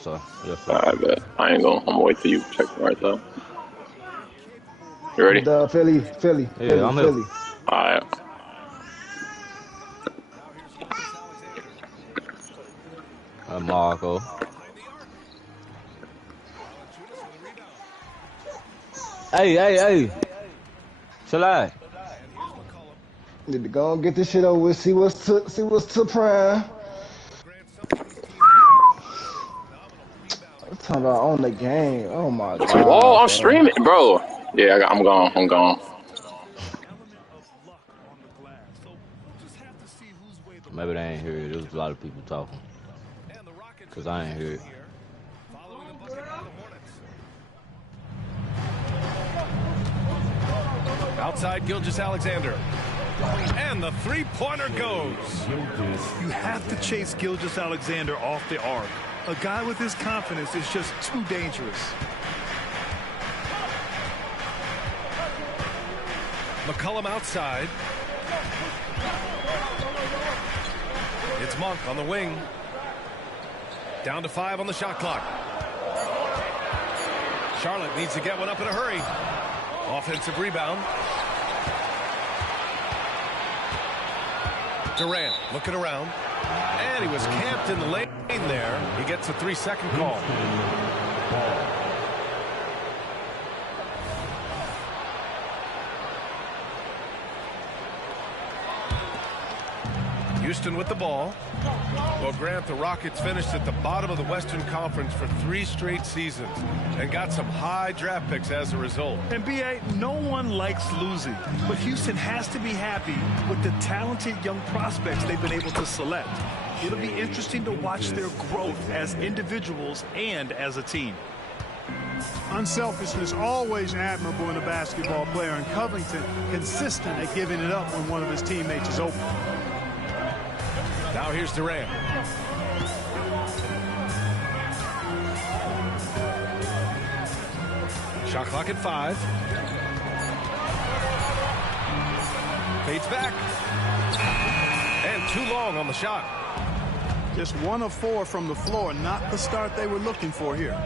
So, yes, sir. I bet. I ain't gonna. I'm gonna wait till you check it right though. You ready? Philly, Yeah, I'm here. Philly. All right. Marco. Hey. Shalai. Need to go and get this shit over with. See what's to prime. I'm talking about on the game. Oh my god. Whoa, I'm bro. streaming, bro. Yeah, I'm gone. I'm gone. Maybe they ain't hear it. There was a lot of people talking. Because I ain't hear it. Outside Gilgeous-Alexander. And the three-pointer goes. You have to chase Gilgeous-Alexander off the arc. A guy with his confidence is just too dangerous. McCollum outside. It's Monk on the wing. Down to 5 on the shot clock. Charlotte needs to get one up in a hurry. Offensive rebound. Durant looking around. And he was camped in the lane there. He gets a 3-second call. Houston with the ball. Well, Grant, the Rockets finished at the bottom of the Western Conference for 3 straight seasons and got some high draft picks as a result. And B.A., no one likes losing, but Houston has to be happy with the talented young prospects they've been able to select. It'll be interesting to watch their growth as individuals and as a team. Unselfishness always admirable in a basketball player, and Covington consistent at giving it up when one of his teammates is open. Now here's Durant. Shot clock at 5. Fades back. And too long on the shot. Just 1 of 4 from the floor, not the start they were looking for here.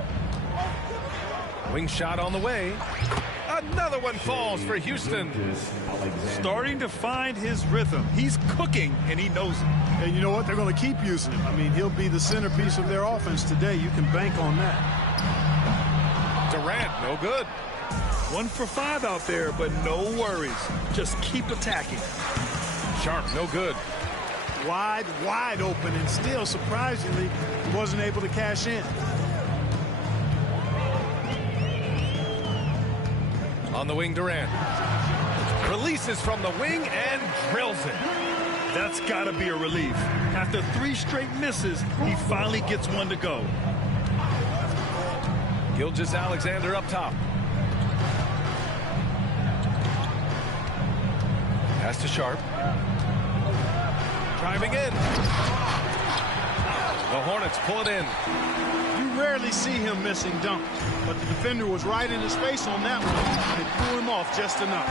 Wing shot on the way. Another one falls for Houston. Starting to find his rhythm. He's cooking, and he knows it. And you know what? They're going to keep using him. I mean, he'll be the centerpiece of their offense today. You can bank on that. Durant, no good. 1 for 5 out there, but no worries. Just keep attacking. Sharp, no good. Wide open, and still, surprisingly, he wasn't able to cash in. On the wing, Durant. Releases from the wing and drills it. That's got to be a relief. After 3 straight misses, he finally gets one to go. Gilgeous-Alexander up top. Pass to Sharp. Driving in. The Hornets pull it in. You rarely see him missing dunks, but the defender was right in his face on that one and threw him off just enough.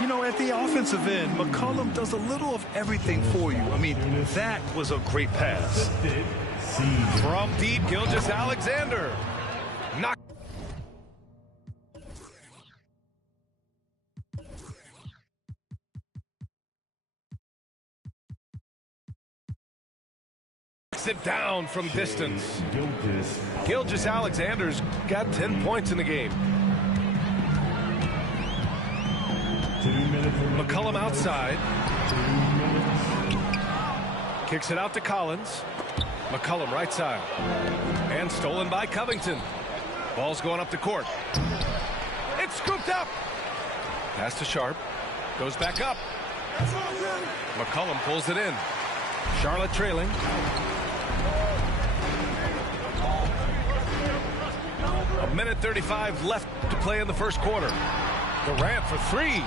You know, at the offensive end, McCollum does a little of everything for you. I mean, that was a great pass. From deep, Gilgeous-Alexander. Knocks it down from distance. Gilgeous-Alexander's got 10 points in the game. McCollum outside. Kicks it out to Collins. McCollum right side. And stolen by Covington. Ball's going up the court. It's scooped up. Pass to Sharp. Goes back up. McCollum pulls it in. Charlotte trailing. A minute 35 left to play in the first quarter. Durant for 3.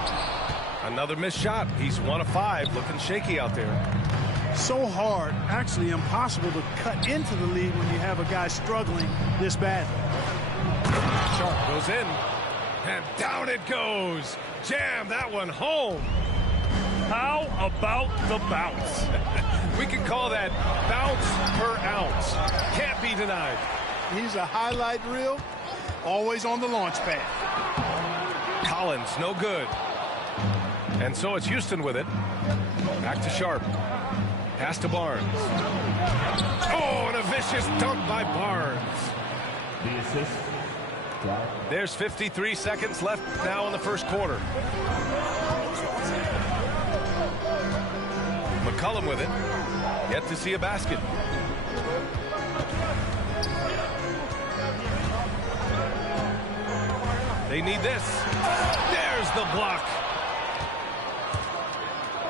Another missed shot. He's 1 of 5. Looking shaky out there. So hard, actually impossible to cut into the lead when you have a guy struggling this badly. Sharp goes in. And down it goes. Jam that one home. How about the bounce? We can call that bounce per ounce. Can't be denied. He's a highlight reel, always on the launch pad. Collins, no good. And so it's Houston with it. Back to Sharp. Pass to Barnes. Oh, and a vicious dunk by Barnes. The assist. There's 53 seconds left now in the first quarter. McCollum with it. Yet to see a basket. They need this. There's the block.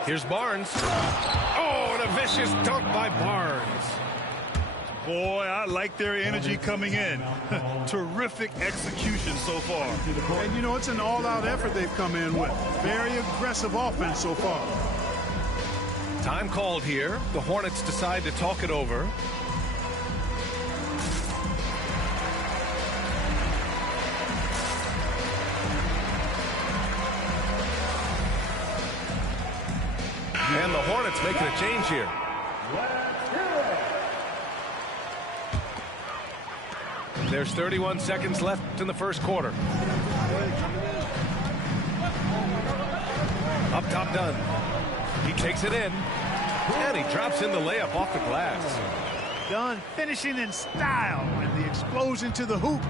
Here's Barnes. Oh, and a vicious dunk by Barnes. Boy, I like their energy coming in. Terrific execution so far. And, you know, it's an all-out effort they've come in with. Very aggressive offense so far. Time called here. The Hornets decide to talk it over. And the Hornets making a change here. There's 31 seconds left in the first quarter. Up top, Dunn. He takes it in. And he drops in the layup off the glass. Dunn finishing in style, and the explosion to the hoop.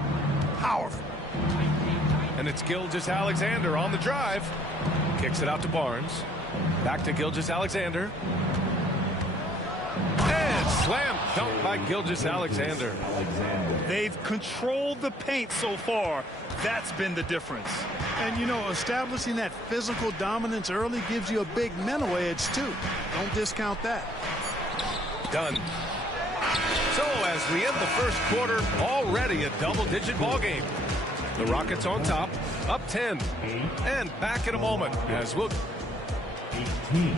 Powerful. And it's Gilgeous-Alexander on the drive. Kicks it out to Barnes. Back to Gilgeous-Alexander. And slam dunk by Gilgeous-Alexander. They've controlled the paint so far. That's been the difference. And, you know, establishing that physical dominance early gives you a big mental edge, too. Don't discount that. Done. So as we end the first quarter, already a double-digit ball game. The Rockets on top, up 10. And back in a moment as we'll... 18.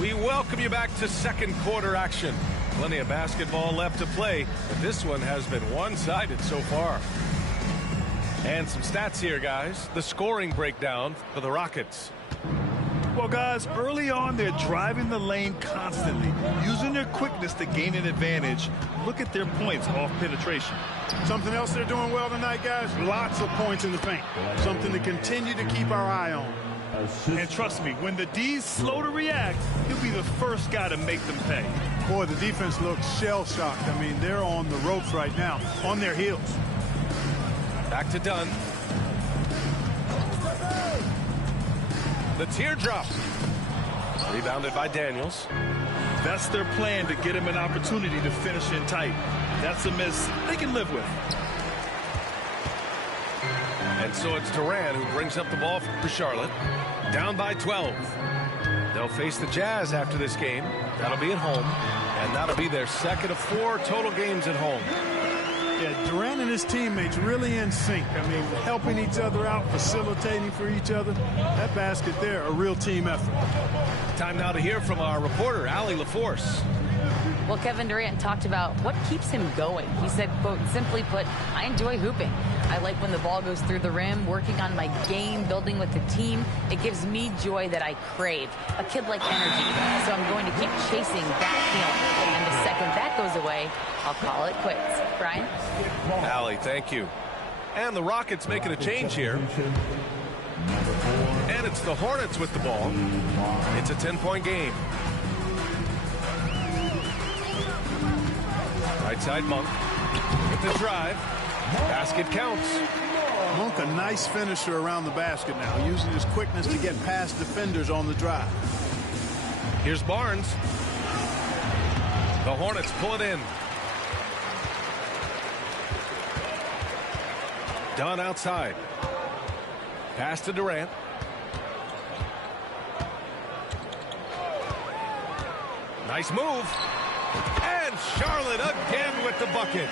We welcome you back to second quarter action. Plenty of basketball left to play, but this one has been one-sided so far. And some stats here, guys. The scoring breakdown for the Rockets. Well, guys, early on, they're driving the lane constantly, using their quickness to gain an advantage. Look at their points off penetration. Something else they're doing well tonight, guys? Lots of points in the paint. Something to continue to keep our eye on. And trust me, when the D's slow to react, he'll be the first guy to make them pay. Boy, the defense looks shell-shocked. I mean, they're on the ropes right now, on their heels. Back to Dunn. The teardrop. Rebounded by Daniels. That's their plan, to get him an opportunity to finish in tight. That's a miss they can live with. And so it's Durant who brings up the ball for Charlotte. Down by 12. They'll face the Jazz after this game. That'll be at home. And that'll be their second of 4 total games at home. Yeah, Durant and his teammates really in sync. I mean, helping each other out, facilitating for each other. That basket there, a real team effort. Time now to hear from our reporter, Allie LaForce. Well, Kevin Durant talked about what keeps him going. He said, quote, simply put, I enjoy hooping. I like when the ball goes through the rim, working on my game, building with the team. It gives me joy that I crave, a kid-like energy. So I'm going to keep chasing that feeling. And the second that goes away, I'll call it quits. Brian? Allie, thank you. And the Rockets making a change here. And it's the Hornets with the ball. It's a 10-point game. Right side, Monk with the drive. Basket counts. Monk, a nice finisher around the basket now, using his quickness to get past defenders on the drive. Here's Barnes. The Hornets pull it in. Dunn outside. Pass to Durant. Nice move. And Charlotte again with the bucket.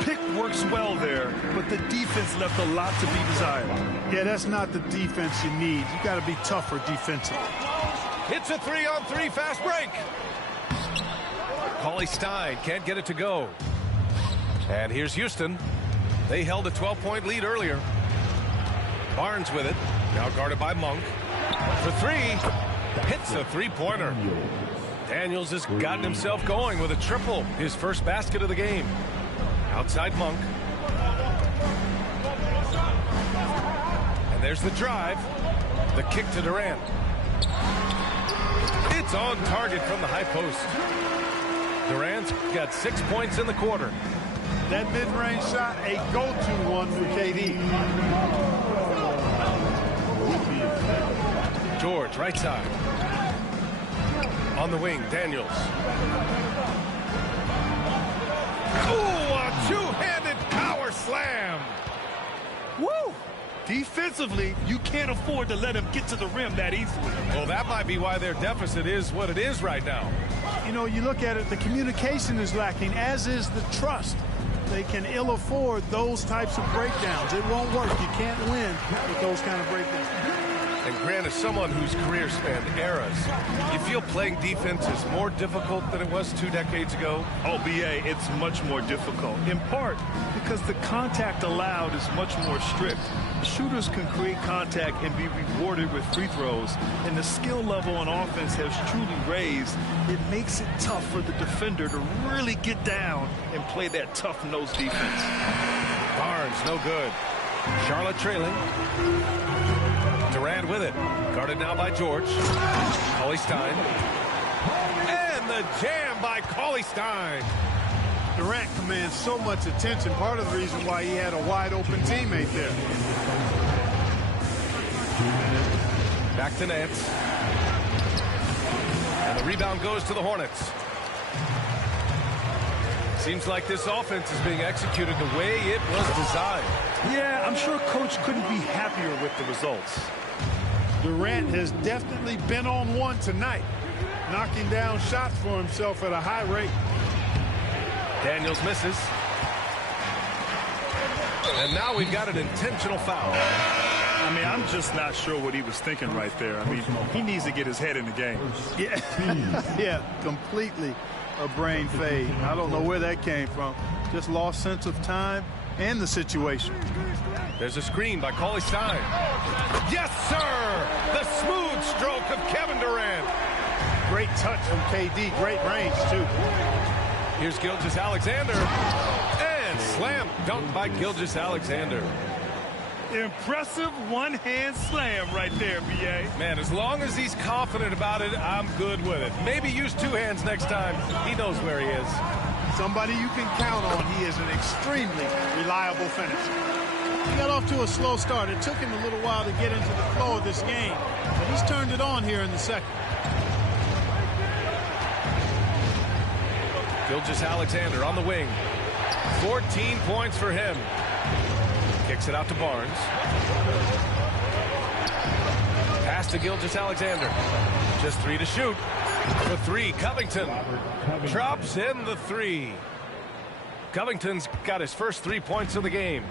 Pick works well there, but the defense left a lot to be desired. Yeah, that's not the defense you need. You got to be tougher defensively. It's a 3-on-3 fast break. Cauley Stein can't get it to go. And here's Houston. They held a 12-point lead earlier. Barnes with it. Now guarded by Monk. for three. Hits a three-pointer. Daniels has gotten himself going with a triple. His first basket of the game. Outside Monk. And there's the drive. The kick to Durant. It's on target from the high post. Durant's got 6 points in the quarter. That mid-range shot, a go-to one for KD. George, right side. On the wing, Daniels. Ooh, a two-handed power slam. Woo! Defensively, you can't afford to let him get to the rim that easily. Well, that might be why their deficit is what it is right now. You know, you look at it, the communication is lacking, as is the trust. They can ill afford those types of breakdowns. It won't work. You can't win with those kind of breakdowns. And Grant, as someone whose career spanned eras, you feel playing defense is more difficult than it was 2 decades ago? Oh, BA, it's much more difficult, in part because the contact allowed is much more strict. Shooters can create contact and be rewarded with free throws, and the skill level on offense has truly raised. It makes it tough for the defender to really get down and play that tough-nosed defense. Barnes, no good. Charlotte trailing. Durant with it. Guarded now by George. Cauley-Stein. And the jam by Cauley-Stein. Durant commands so much attention. Part of the reason why he had a wide-open teammate there. Back to Nance. And the rebound goes to the Hornets. Seems like this offense is being executed the way it was designed. Yeah, I'm sure Coach couldn't be happier with the results. Durant has definitely been on one tonight, knocking down shots for himself at a high rate. Daniels misses. And now we've got an intentional foul. I mean, I'm just not sure what he was thinking right there. I mean, he needs to get his head in the game. Yeah, yeah, completely a brain fade. I don't know where that came from. Just lost sense of time and the situation. There's a screen by Cauley-Stein. Yes, sir! The smooth stroke of Kevin Durant. Great touch from KD. Great range, too. Here's Gilgeous-Alexander. And slam dunk by Gilgeous-Alexander. Impressive one-hand slam right there, B.A. Man, as long as he's confident about it, I'm good with it. Maybe use 2 hands next time. He knows where he is. Somebody you can count on. He is an extremely reliable finisher. He got off to a slow start. It took him a little while to get into the flow of this game, but he's turned it on here in the second. Gilgeous-Alexander on the wing. 14 points for him. Kicks it out to Barnes. Pass to Gilgeous-Alexander. Just 3 to shoot. For 3, Covington. Drops in the 3. Covington's got his first 3 points of the game.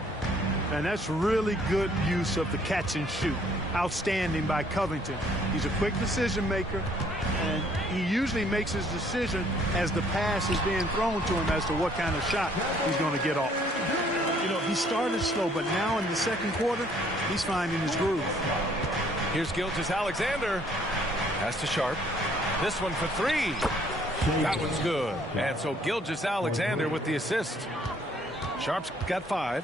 And that's really good use of the catch and shoot. Outstanding by Covington. He's a quick decision maker, and he usually makes his decision as the pass is being thrown to him as to what kind of shot he's going to get off. You know, he started slow, but now in the second quarter, he's finding his groove. Here's Gilgeous-Alexander. Pass to Sharp. This one for 3. That one's good. And so Gilgeous-Alexander with the assist. Sharp's got 5.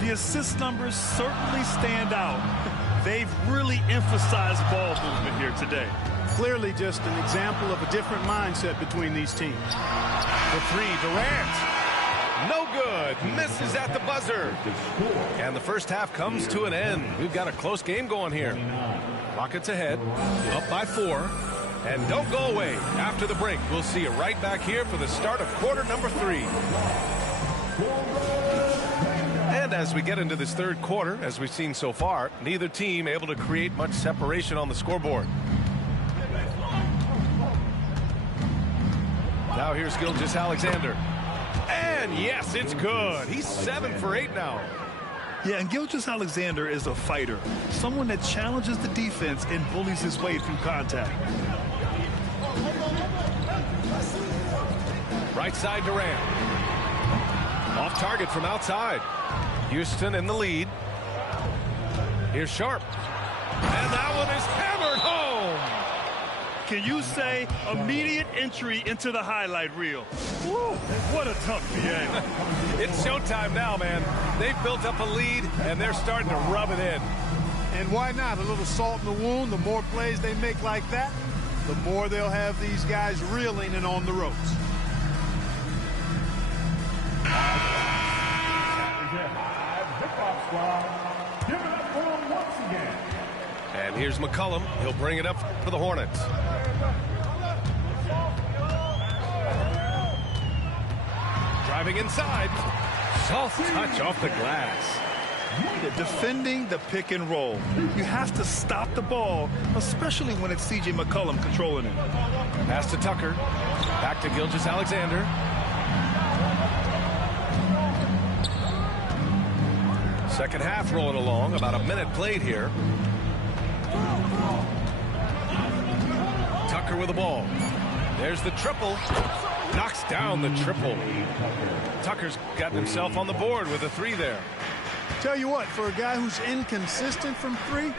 The assist numbers certainly stand out. They've really emphasized ball movement here today. Clearly just an example of a different mindset between these teams. For 3, Durant. No good. Misses at the buzzer. And the first half comes to an end. We've got a close game going here. Rockets ahead. Up by 4. And don't go away. After the break, we'll see you right back here for the start of quarter number 3. And as we get into this third quarter, as we've seen so far, neither team able to create much separation on the scoreboard. Now here's Gilgeous-Alexander. And yes, it's good. He's 7 for 8 now. Yeah, and Gilgeous-Alexander is a fighter. Someone that challenges the defense and bullies his way through contact. Right side Durant. Off target from outside. Houston in the lead. Here's Sharp. And that one is hammered home. Can you say immediate entry into the highlight reel? Woo, what a tough game. It's showtime now, man. They've built up a lead, and they're starting to rub it in. And why not? A little salt in the wound. The more plays they make like that, the more they'll have these guys reeling and on the ropes. And here's McCollum. He'll bring it up for the Hornets. Driving inside. Soft touch off the glass. Defending the pick and roll. You have to stop the ball, especially when it's C.J. McCollum controlling it. Pass to Tucker. Back to Gilgeous-Alexander. Second half rolling along. About a minute played here. Tucker with the ball. There's the triple. Knocks down the triple. Tucker's gotten himself on the board with a 3 there. Tell you what, for a guy who's inconsistent from 3,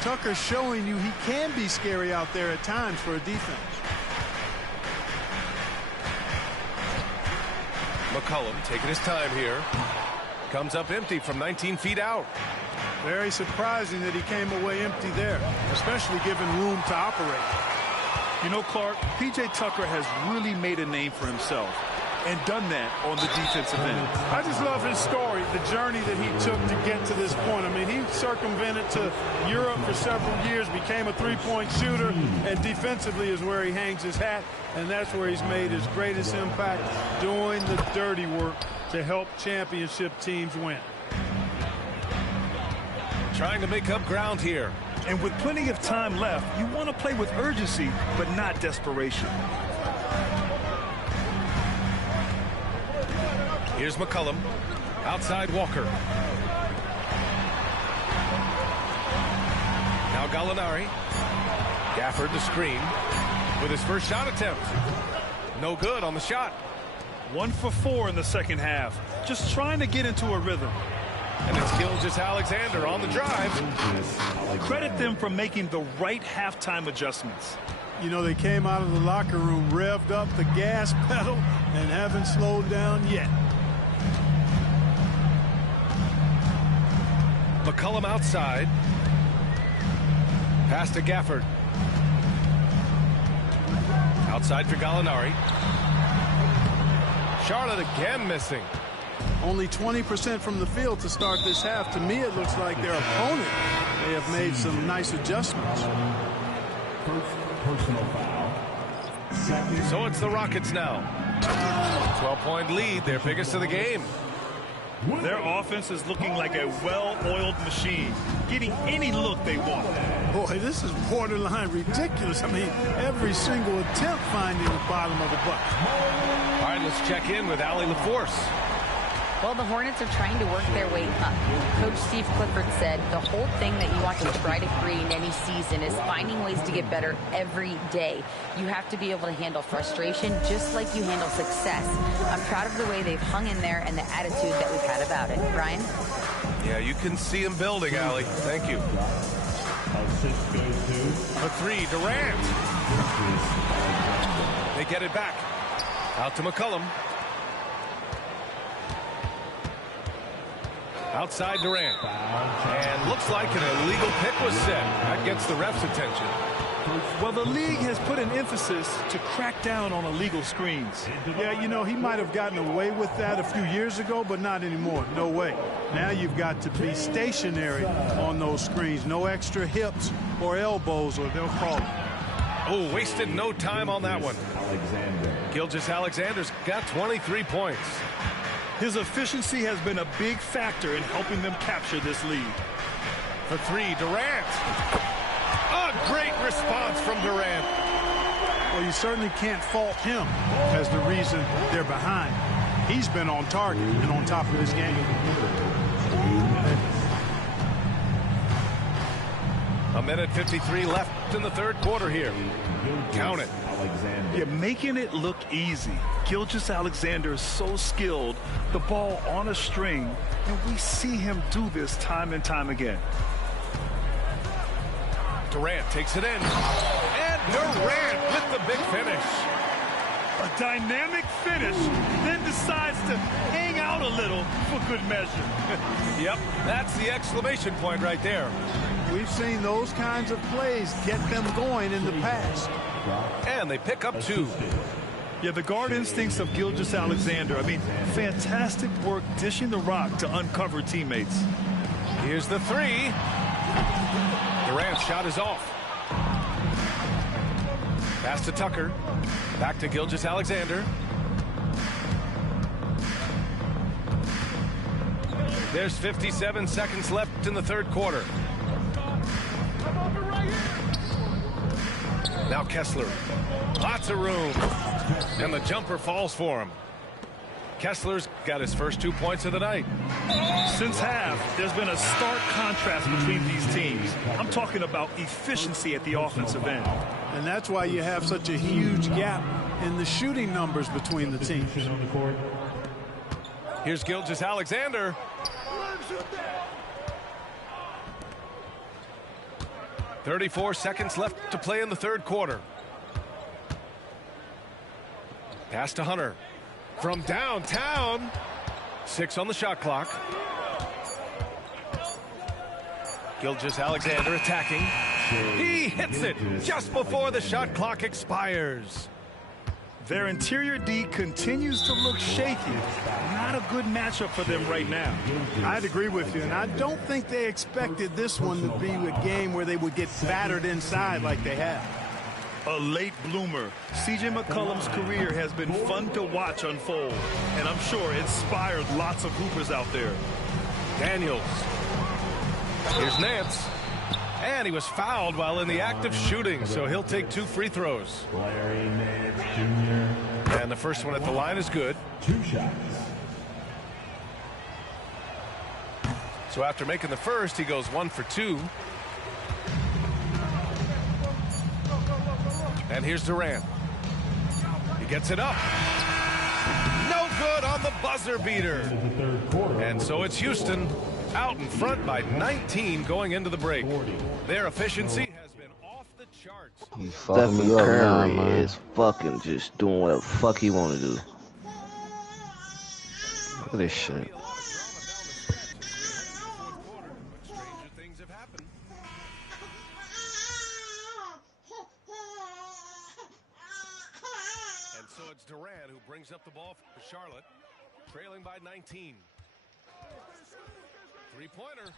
Tucker's showing you he can be scary out there at times for a defense. McCollum taking his time here. Comes up empty from 19 feet out. Very surprising that he came away empty there, especially given room to operate. You know, Clark, P.J. Tucker has really made a name for himself and done that on the defensive end. I just love his story, the journey that he took to get to this point. I mean, he circumvented to Europe for several years, became a three-point shooter, and defensively is where he hangs his hat, and that's where he's made his greatest impact, doing the dirty work to help championship teams win. Trying to make up ground here. And with plenty of time left, you want to play with urgency, but not desperation. Here's McCollum. Outside Walker. Now Gallinari. Gafford to screen with his first shot attempt. No good on the shot. 1 for 4 in the second half. Just trying to get into a rhythm. And it's Gilgeous-Alexander on the drive. Credit them for making the right halftime adjustments. You know, they came out of the locker room, revved up the gas pedal, and haven't slowed down yet. McCollum outside. Pass to Gafford. Outside for Gallinari. Charlotte again missing. Only 20% from the field to start this half. To me, it looks like their opponent may have made some nice adjustments. First personal foul. Second. So it's the Rockets now. 12-point lead, their biggest of the game. Their offense is looking like a well-oiled machine, getting any look they want. Boy, this is borderline ridiculous. I mean, every single attempt finding the bottom of the bucket. All right, let's check in with Allie LaForce. Well, the Hornets are trying to work their way up. Coach Steve Clifford said the whole thing that you want to try to create in any season is finding ways to get better every day. You have to be able to handle frustration just like you handle success. I'm proud of the way they've hung in there and the attitude that we've had about it. Brian? Yeah, you can see him building, Allie. Thank you. Assist goes to A 3, Durant. They get it back. Out to McCollum. Outside Durant. And looks like an illegal pick was set. That gets the ref's attention. Well, the league has put an emphasis to crack down on illegal screens. Yeah, you know, he might have gotten away with that a few years ago, but not anymore. No way. Now you've got to be stationary on those screens. No extra hips or elbows, or they'll call it. Oh, wasted no time on that one. Gilgeous-Alexander's got 23 points. His efficiency has been a big factor in helping them capture this lead. For 3, Durant. A great response from Durant. Well, you certainly can't fault him as the reason they're behind. He's been on target and on top of his game. A minute 53 left in the third quarter here. Count it. You're making it look easy. Gilgeous-Alexander is so skilled, the ball on a string, and we see him do this time and time again. Durant takes it in. And Durant with the big finish. A dynamic finish, then decides to hang out a little for good measure. Yep, that's the exclamation point right there. We've seen those kinds of plays get them going in the past. And they pick up 2. Yeah, the guard instincts of Gilgeous-Alexander. I mean, fantastic work dishing the rock to uncover teammates. Here's the 3. Durant's shot is off. Pass to Tucker. Back to Gilgeous-Alexander. There's 57 seconds left in the third quarter. Now Kessler. Lots of room. And the jumper falls for him. Kessler's got his first 2 points of the night. Since half, there's been a stark contrast between these teams. I'm talking about efficiency at the offensive end. And that's why you have such a huge gap in the shooting numbers between the teams. Here's Gilgeous-Alexander. 34 seconds left to play in the third quarter. Pass to Hunter. From downtown. 6 on the shot clock. Gilgeous-Alexander attacking. He hits it just before the shot clock expires. Their interior D continues to look shaky. Not a good matchup for them right now. I'd agree with you, and I don't think they expected this one to be a game where they would get battered inside like they have. A late bloomer. C.J. McCollum's career has been fun to watch unfold, and I'm sure inspired lots of hoopers out there. Daniels. Here's Nance. And he was fouled while in the act of shooting, so he'll take 2 free throws. Larry Nance Jr. And the first one at the line is good. 2 shots. So after making the first, he goes 1 for 2. And here's Durant. He gets it up. No good on the buzzer beater. And so it's Houston out in front by 19 going into the break. Their efficiency has been off the charts. He's fucking me up now, man. Is fucking just doing what the fuck he want to do. Look at this shit. Durant, who brings up the ball for Charlotte, trailing by 19. Three-pointer.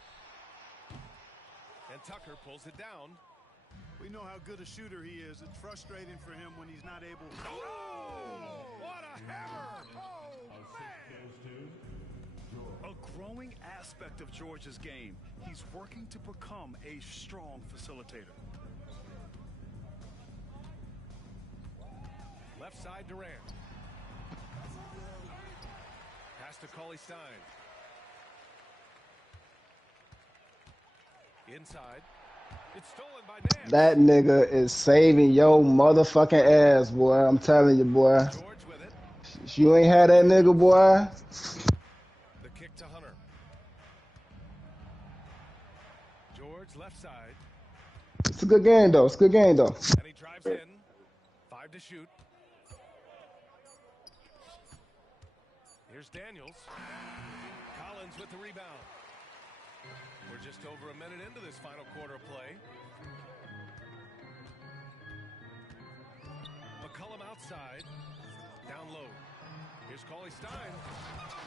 And Tucker pulls it down. We know how good a shooter he is. It's frustrating for him when he's not able. Oh, what a hammer! Oh, man! A growing aspect of George's game. He's working to become a strong facilitator. Left side, Durant. Pass to Cauley-Stein. Inside. It's stolen by Nance. That nigga is saving your motherfucking ass, boy. I'm telling you, boy. George with it. You ain't had that nigga, boy. The kick to Hunter. George left side. It's a good game, though. It's a good game, though. And he drives in. 5 to shoot. Here's Daniels. Collins with the rebound. We're just over a minute into this final quarter of play. McCollum outside. Down low. Here's Cauley-Stein.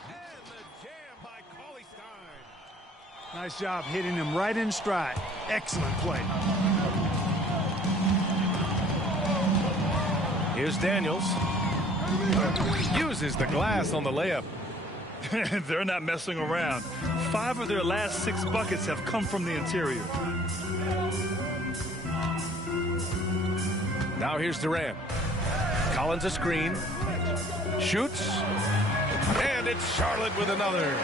And the jam by Cauley-Stein. Nice job hitting him right in stride. Excellent play. Here's Daniels. Uses the glass on the layup. They're not messing around. 5 of their last 6 buckets have come from the interior. Now here's Durant. Collins a screen. Shoots. And it's Charlotte with another.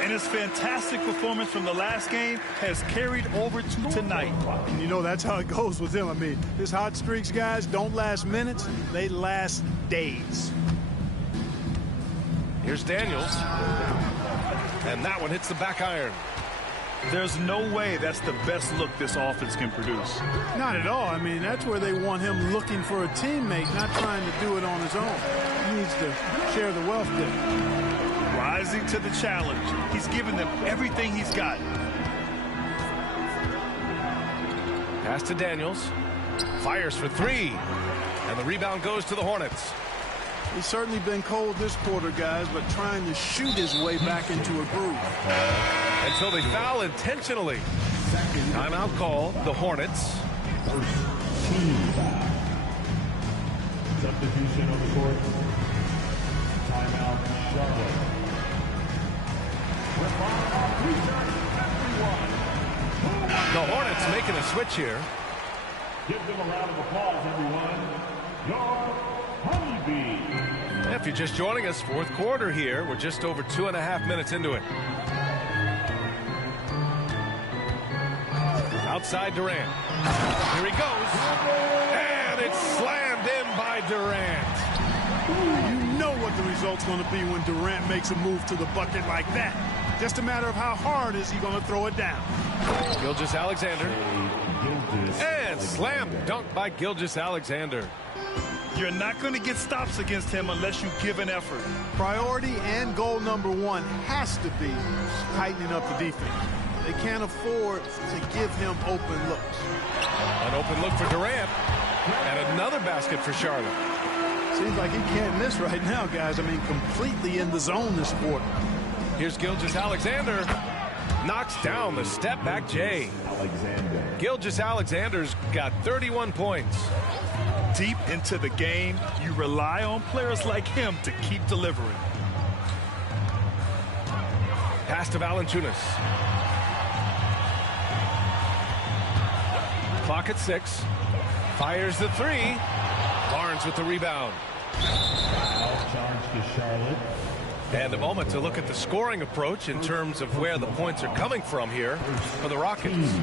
And his fantastic performance from the last game has carried over to tonight. And you know that's how it goes with him. I mean, his hot streaks, guys, don't last minutes. They last days. Here's Daniels. And that one hits the back iron. There's no way that's the best look this offense can produce. Not at all. I mean, that's where they want him looking for a teammate, not trying to do it on his own. He needs to share the wealth there. Rising to the challenge. He's given them everything he's got. Pass to Daniels. Fires for three. And the rebound goes to the Hornets. He's certainly been cold this quarter, guys, but trying to shoot his way back into a groove. Until they foul intentionally. Timeout call, the Hornets. Substitution on the court. Timeout, Charlotte. The Hornets making a switch here. Give them a round of applause, everyone. Your Honeybee. If you're just joining us, fourth quarter here. We're just over 2.5 minutes into it. Outside Durant. Here he goes. And it's slammed in by Durant. You know what the result's going to be when Durant makes a move to the bucket like that. Just a matter of how hard is he going to throw it down. Gilgeous-Alexander. And slam dunk by Gilgeous-Alexander. You're not going to get stops against him unless you give an effort. Priority and goal number one has to be tightening up the defense. They can't afford to give him open looks. An open look for Durant. And another basket for Charlotte. Seems like he can't miss right now, guys. I mean, completely in the zone this quarter. Here's Gilgeous-Alexander. Knocks down the step-back J. Gilgeous-Alexander's got 31 points. Deep into the game, you rely on players like him to keep delivering. Pass to Valanciunas. Clock at 6. Fires the three. Barnes with the rebound. Charge to Charlotte. And a moment to look at the scoring approach in terms of where the points are coming from here for the Rockets.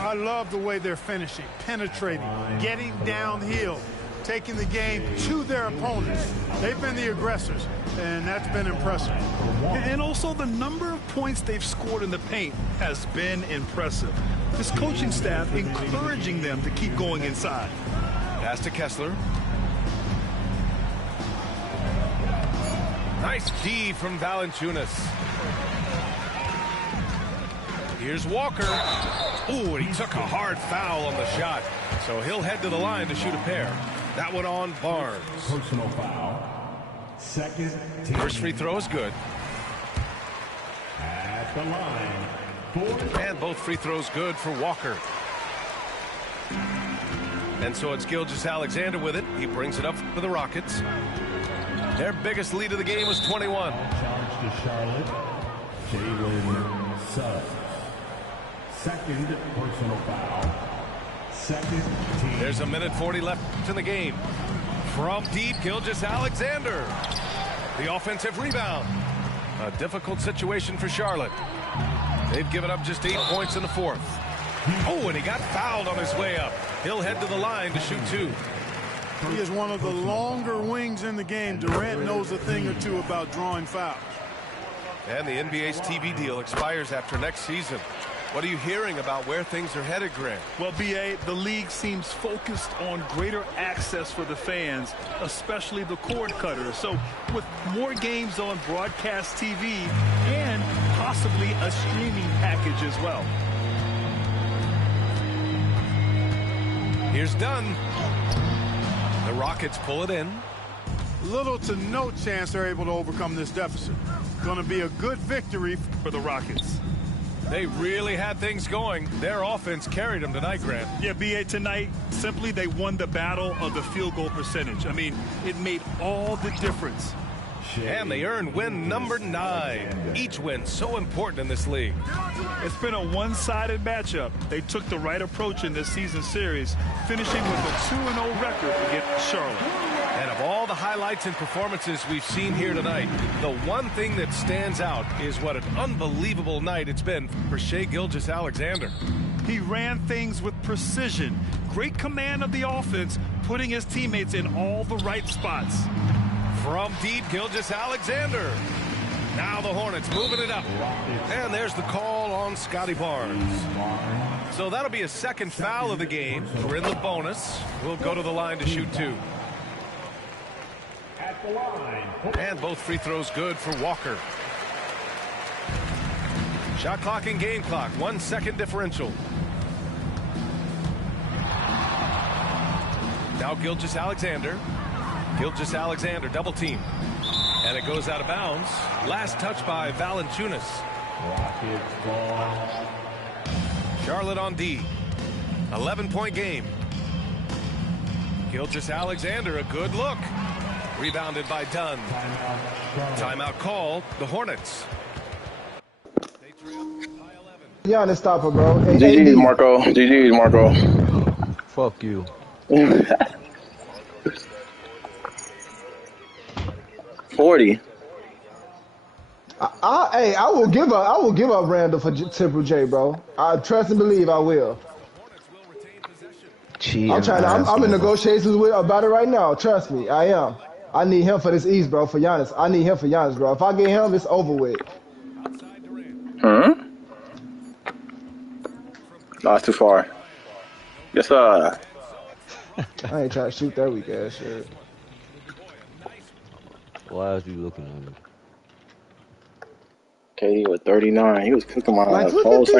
I love the way they're finishing, penetrating, getting downhill, taking the game to their opponents. They've been the aggressors, and that's been impressive. And also the number of points they've scored in the paint has been impressive. This coaching staff encouraging them to keep going inside. Pass to Kessler. Nice D from Valanciunas. Here's Walker. Ooh, and he took a hard foul on the shot. So he'll head to the line to shoot a pair. That one on Barnes. Personal foul. Second team. First free throw is good. At the line. And both free throws good for Walker. And so it's Gilgeous-Alexander with it. He brings it up for the Rockets. Their biggest lead of the game was 21. Charge to Charlotte. Jalen Suggs. Second personal foul. Second team. There's a minute 40 left in the game. From deep, Gilgeous-Alexander. The offensive rebound. A difficult situation for Charlotte. They've given up just 8 points in the fourth. Oh, and he got fouled on his way up. He'll head to the line to shoot 2. He is one of the longer wings in the game. Durant knows a thing or two about drawing fouls. And the NBA's TV deal expires after next season. What are you hearing about where things are headed, Grant? Well, B.A., the league seems focused on greater access for the fans, especially the cord cutters. So with more games on broadcast TV and possibly a streaming package as well. Here's Dunn. The Rockets pull it in. Little to no chance they're able to overcome this deficit. Going to be a good victory for the Rockets. They really had things going. Their offense carried them tonight, Grant. Yeah, B.A., tonight, simply they won the battle of the field goal percentage. I mean, it made all the difference. And they earned win number 9. Each win so important in this league. It's been a one-sided matchup. They took the right approach in this season series, finishing with a 2-0 record against Charlotte. And of all the highlights and performances we've seen here tonight, the one thing that stands out is what an unbelievable night it's been for Shai Gilgeous-Alexander. He ran things with precision, great command of the offense, putting his teammates in all the right spots. From deep, Gilgeous-Alexander. Now the Hornets moving it up. And there's the call on Scotty Barnes. So that'll be a second foul of the game. We're in the bonus. We'll go to the line to shoot 2. And both free throws good for Walker. Shot clock and game clock. 1 second differential. Now Gilgeous-Alexander. Gilgeous-Alexander double team. And it goes out of bounds. Last touch by Valanciunas. Charlotte on D. 11-point game. Gilgeous-Alexander, a good look. Rebounded by Dunn. Timeout called. The Hornets. Giannis, stop it, bro. Hey, GG's, Marco. GG's, Marco. Fuck you. 40. I will give up Randall for Triple J, bro. I trust and believe I will. I'm in negotiations about it right now. Trust me, I am. I need him for this East, bro. For Giannis, I need him for Giannis, bro. If I get him, it's over with. No, it's too far. Yes, sir. I ain't trying to shoot that weak ass shit. Why is you looking at me? KD with 39. He was cooking my Like, look whole at this second